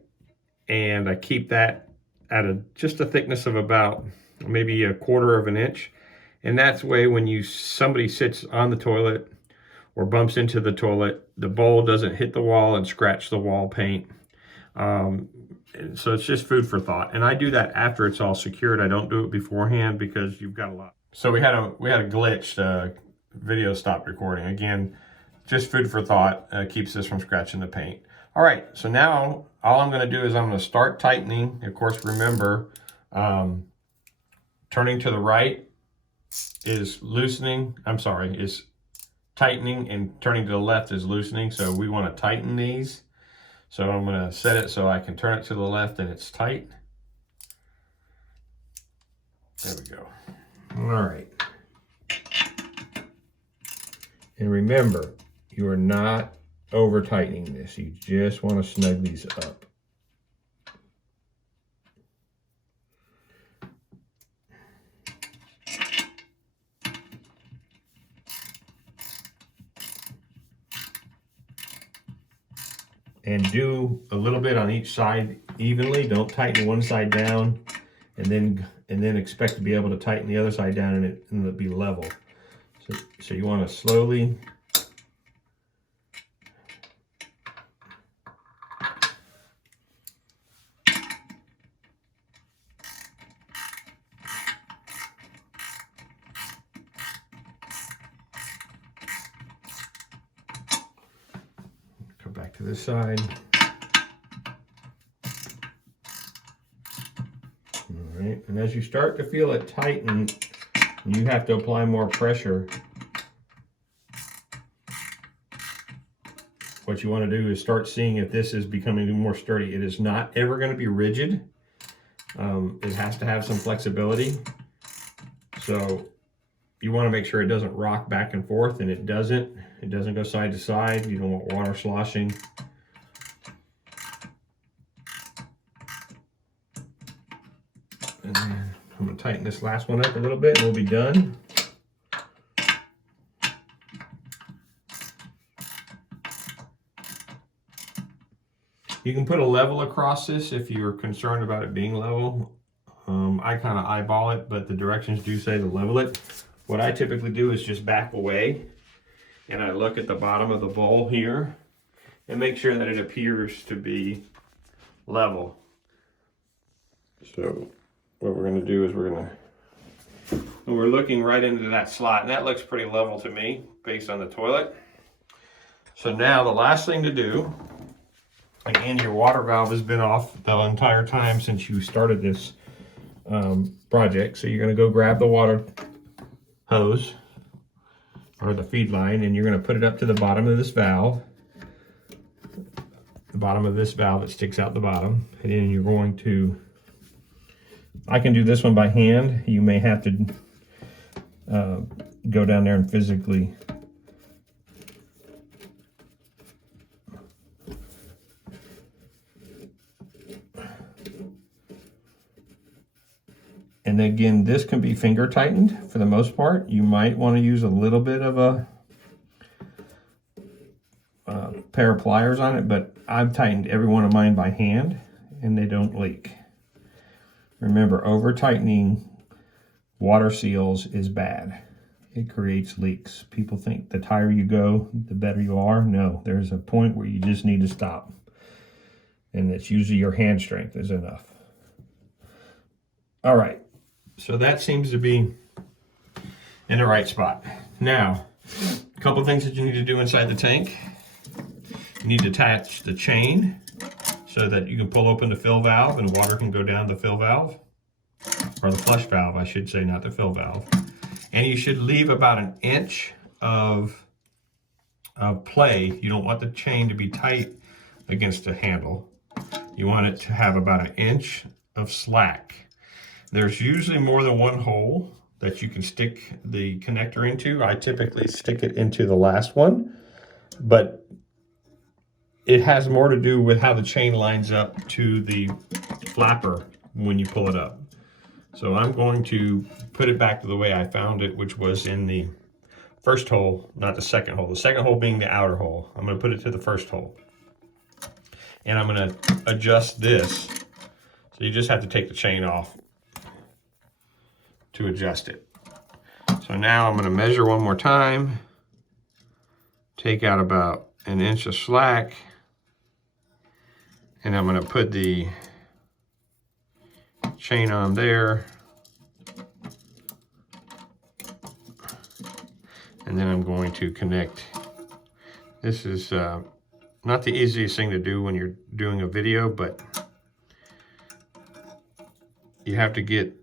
and I keep that at just a thickness of about maybe 1/4 of an inch. And that's way when somebody sits on the toilet or bumps into the toilet, the bowl doesn't hit the wall and scratch the wall paint. And so it's just food for thought. And I do that after it's all secured. I don't do it beforehand because you've got a lot. So we had a glitch. The video stopped recording. Again, just food for thought. Keeps this from scratching the paint. All right, so now all I'm going to do is I'm going to start tightening. Of course, remember, turning to the right is loosening. Is tightening, and turning to the left is loosening. So we want to tighten these. So I'm going to set it so I can turn it to the left and it's tight. There we go. All right. And remember, you are not over tightening this. You just want to snug these up. And do a little bit on each side evenly. Don't tighten one side down and then expect to be able to tighten the other side down and it'll be level. So you want to slowly come back to this side. All right, and as you start to feel it tighten, you have to apply more pressure. What you want to do is start seeing if this is becoming more sturdy. It is not ever going to be rigid. It has to have some flexibility. So you want to make sure it doesn't rock back and forth, and it doesn't. It doesn't go side to side. You don't want water sloshing. And then I'm going to tighten this last one up a little bit and we'll be done. You can put a level across this if you're concerned about it being level. I kind of eyeball it, but the directions do say to level it. What I typically do is just back away and I look at the bottom of the bowl here and make sure that it appears to be level. So what we're going to do is we're looking right into that slot, and that looks pretty level to me based on the toilet. So now the last thing to do, again, your water valve has been off the entire time since you started this project. So you're going to go grab the water hose or the feed line, and you're going to put it up to the bottom of this valve. The bottom of this valve that sticks out the bottom. And then you're going to, I can do this one by hand. You may have to go down there and physically and again, this can be finger tightened for the most part. You might want to use a little bit of a pair of pliers on it, but I've tightened every one of mine by hand and they don't leak. Remember, over tightening water seals is bad. It creates leaks. People think the higher you go, the better you are. No, there's a point where you just need to stop. And it's usually your hand strength is enough. All right, so that seems to be in the right spot. Now, a couple things that you need to do inside the tank. You need to attach the chain so that you can pull open the fill valve and water can go down the fill valve, or the flush valve, I should say, not the fill valve. And you should leave about an inch of play. You don't want the chain to be tight against the handle. You want it to have about an inch of slack. There's usually more than one hole that you can stick the connector into. I typically stick it into the last one, but it has more to do with how the chain lines up to the flapper when you pull it up. So I'm going to put it back to the way I found it, which was in the first hole, not the second hole. The second hole being the outer hole. I'm going to put it to the first hole. And I'm going to adjust this. So you just have to take the chain off to adjust it. So now I'm going to measure one more time. Take out about an inch of slack. And I'm going to put the chain on there. And then I'm going to connect. This is not the easiest thing to do when you're doing a video, but you have to get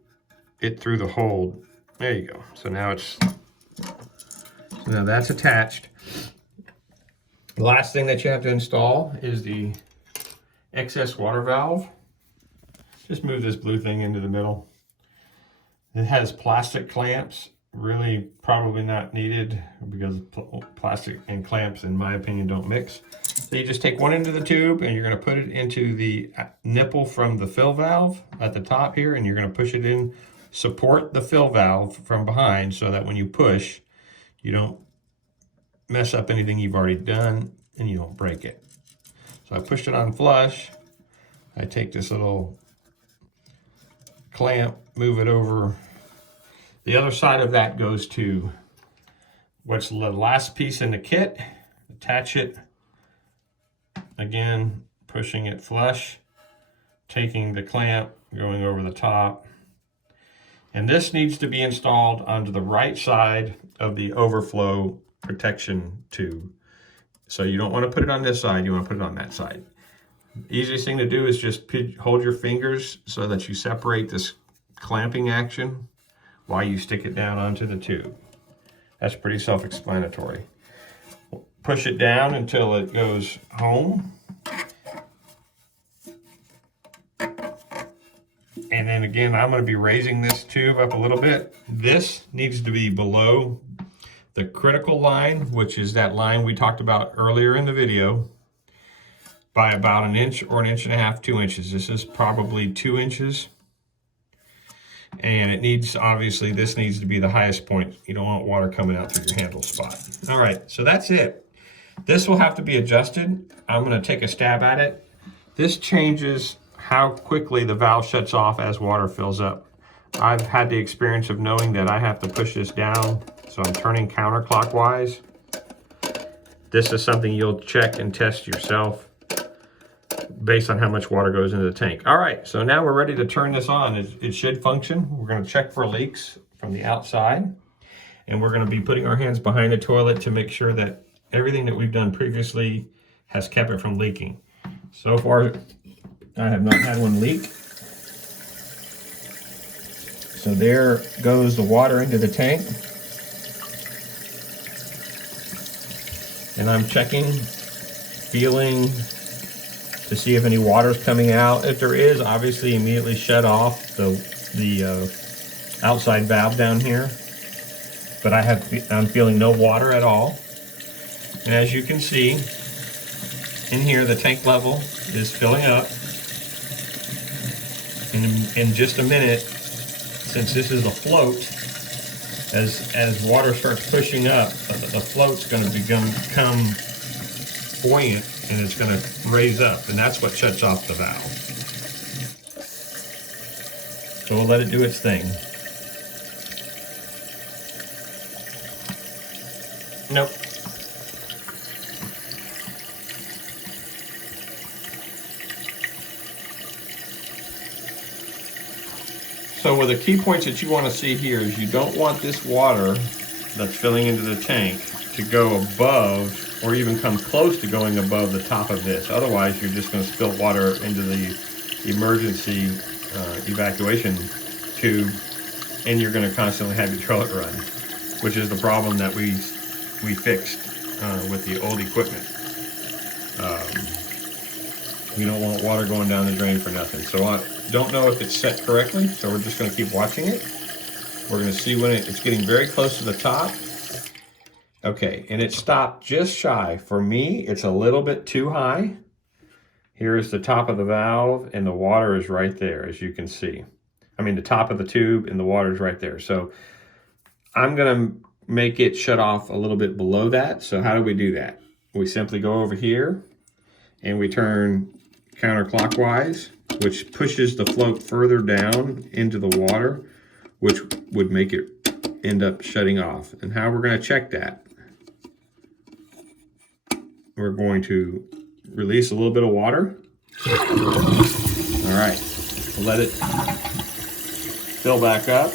it through the hole. There you go. So now now that's attached. The last thing that you have to install is the excess water valve. Just move this blue thing into the middle. It has plastic clamps. Really probably not needed because plastic and clamps, in my opinion, don't mix. So you just take one end of the tube and you're going to put it into the nipple from the fill valve at the top here, and you're going to push it in, support the fill valve from behind so that when you push, you don't mess up anything you've already done and you don't break it. So I pushed it on flush. I take this little clamp, move it over. The other side of that goes to what's the last piece in the kit. Attach it. Again, pushing it flush, taking the clamp, going over the top. And this needs to be installed onto the right side of the overflow protection tube. So you don't want to put it on this side, you want to put it on that side. Easiest thing to do is just hold your fingers so that you separate this clamping action while you stick it down onto the tube. That's pretty self-explanatory. Push it down until it goes home. And then again, I'm going to be raising this tube up a little bit. This needs to be below the critical line, which is that line we talked about earlier in the video, by about an inch or an inch and a half, 2 inches. This is probably 2 inches. And it needs, obviously, this needs to be the highest point. You don't want water coming out through your handle spot. All right, so that's it. This will have to be adjusted. I'm going to take a stab at it. This changes how quickly the valve shuts off as water fills up. I've had the experience of knowing that I have to push this down, so I'm turning counterclockwise. This is something you'll check and test yourself based on how much water goes into the tank. All right, so now we're ready to turn this on. It should function. We're going to check for leaks from the outside, and we're going to be putting our hands behind the toilet to make sure that everything that we've done previously has kept it from leaking. So far, I have not had one leak. So there goes the water into the tank. And I'm checking, feeling to see if any water is coming out. If there is, obviously immediately shut off the outside valve down here. But I'm feeling no water at all. And as you can see, in here the tank level is filling up. In just a minute, since this is a float, as water starts pushing up, the float's going to become buoyant, and it's going to raise up, and that's what shuts off the valve. So we'll let it do its thing. Nope. So one of the key points that you want to see here is you don't want this water that's filling into the tank to go above or even come close to going above the top of this. Otherwise, you're just going to spill water into the emergency evacuation tube, and you're going to constantly have your toilet run, which is the problem that we fixed with the old equipment. We don't want water going down the drain for nothing. So I don't know if it's set correctly, so we're just going to keep watching it. We're going to see when it's getting very close to the top. Okay, and it stopped just shy. For me, it's a little bit too high. Here's the top of the valve, and the water is right there, as you can see. I mean, the top of the tube, and the water is right there. So I'm going to make it shut off a little bit below that. So how do we do that? We simply go over here, and we turn counterclockwise, which pushes the float further down into the water, which would make it end up shutting off. And how we're going to check that? We're going to release a little bit of water, All right, let it fill back up.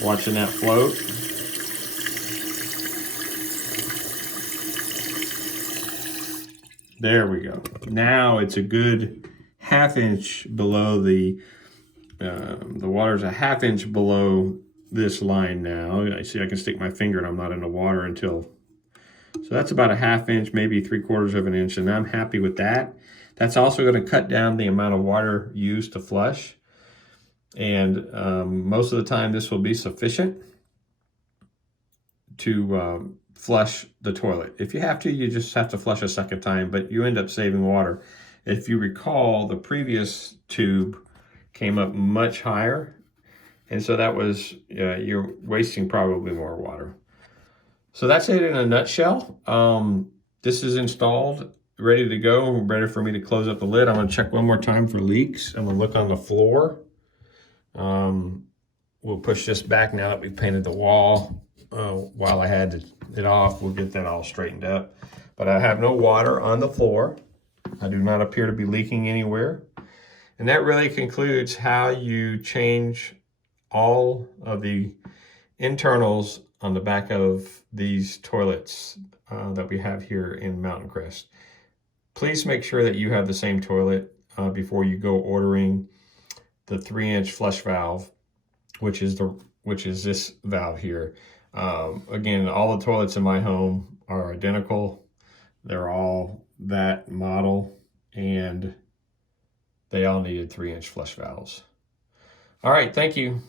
Watching that float. There we go. Now it's a good half-inch below the water's a half-inch below this line now. I see I can stick my finger and I'm not in the water until, so that's about a half-inch, maybe 3/4 of an inch, and I'm happy with that. That's also going to cut down the amount of water used to flush, and most of the time this will be sufficient to flush the toilet. If you have to, you just have to flush a second time, but you end up saving water. If you recall, the previous tube came up much higher, and so that was, you're wasting probably more water. So that's it in a nutshell. This is installed, ready to go, ready for me to close up the lid. I'm gonna check one more time for leaks. I'm gonna look on the floor. We'll push this back now that we've painted the wall. While I had it off, we'll get that all straightened up. But I have no water on the floor. I do not appear to be leaking anywhere. And that really concludes how you change all of the internals on the back of these toilets that we have here in Mountain Crest. Please make sure that you have the same toilet before you go ordering the 3-inch flush valve, which is this valve here. Again, all the toilets in my home are identical. They're all that model, and they all needed 3-inch flush valves. All right, thank you.